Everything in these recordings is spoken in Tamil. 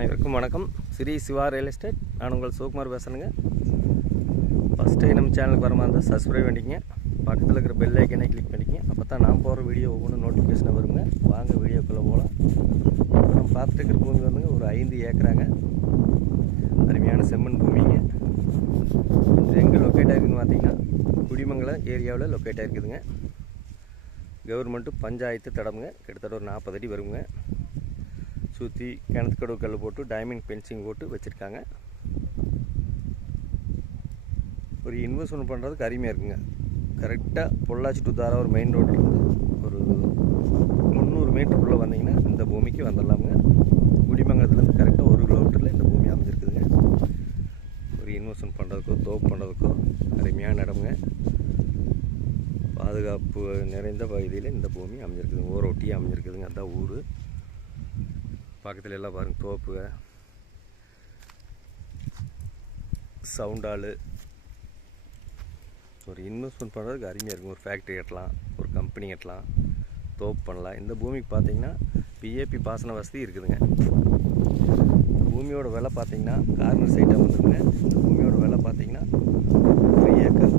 அனைவருக்கும் வணக்கம். Sri Siva real estate. நான் உங்கள் சிவகுமார் பேசுகிறேங்க. ஃபஸ்ட் டைம் நம்ம சேனலுக்கு வர மாதிரி இருந்தால் சப்ஸ்கிரைப் பண்ணிக்கங்க. பக்கத்தில் இருக்கிற பெல் ஐக்கனை கிளிக் பண்ணிக்கங்க. அப்போ தான் நான் போகிற வீடியோ ஒவ்வொன்றும் நோட்டிஃபிகேஷன் வருங்க. வாங்க வீடியோக்குள்ளே போகலாம். இப்போ நம்ம பார்த்துட்டு இருக்கிற பூமி வந்துங்க ஒரு 5 ஏக்கராங்க. அருமையான செம்மண் பூமிங்க. இது எங்கே லொக்கேட் ஆகிருக்குன்னு பார்த்தீங்கன்னா குடிமங்கலம் ஏரியாவில் லொக்கேட் ஆகிருக்குதுங்க. கவர்மெண்ட்டு பஞ்சாயத்து தடமுங்க. கிட்டத்தட்ட ஒரு 40 அடி வருங்க. சுற்றி கிணத்துக்கடவு கல் போட்டு டைமண்ட் பென்சிங் போட்டு வச்சுருக்காங்க. ஒரு இன்வெஸ்ட்மெண்ட் பண்ணுறதுக்கு அருமையாக இருக்குங்க. கரெக்டாக பொள்ளாச்சி டு தாராவூர் மெயின் ரோட்லேருந்து ஒரு 300 மீட்டருக்குள்ளே வந்தீங்கன்னா இந்த பூமிக்கு வந்துடலாமுங்க. குடிமங்கலத்துலேருந்து கரெக்டாக 1 கிலோமீட்டரில் இந்த பூமி அமைஞ்சிருக்குதுங்க. ஒரு இன்வெஸ்ட்மெண்ட் பண்ணுறதுக்கோ தோப்பு பண்ணுறதுக்கோ அருமையான இடமுங்க. பாதுகாப்பு நிறைந்த பகுதியில் இந்த பூமி அமைஞ்சிருக்குதுங்க. ஊரொட்டியாக அமைஞ்சிருக்குதுங்க. அதுதான் ஊர். பக்கத்தில் எல்லாம் பாருங்கள், தோப்புங்க, சவுண்டாலு. ஒரு இன்வெஸ்ட்மெண்ட் பண்ணுறதுக்கு அருமையாக இருக்கும். ஒரு ஃபேக்ட்ரி கட்டலாம், ஒரு கம்பெனி கட்டலாம், தோப்பு பண்ணலாம். இந்த பூமிக்கு பார்த்தீங்கன்னா பிஏபி பாசன வசதி இருக்குதுங்க. பூமியோட விலை பார்த்தீங்கன்னா கார்னர் சைட்டாக வந்துருங்க. இந்த பூமியோட விலை பார்த்தீங்கன்னா 1 ஏக்கர்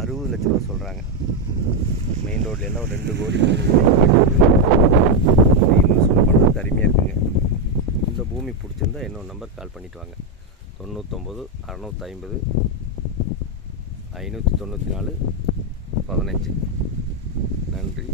60 லட்ச ரூபா சொல்கிறாங்க. மெயின் ரோட்ல எல்லாம் ஒரு 2 கோடி 3 கோடி இன்வெஸ்ட்மெண்ட் பண்ணுறதுக்கு அருமையாக இருக்குங்க. இந்த பூமி பிடிச்சிருந்தா என்னோட நம்பர் கால் பண்ணிவிட்டு வாங்க. 99 650 594 15. நன்றி.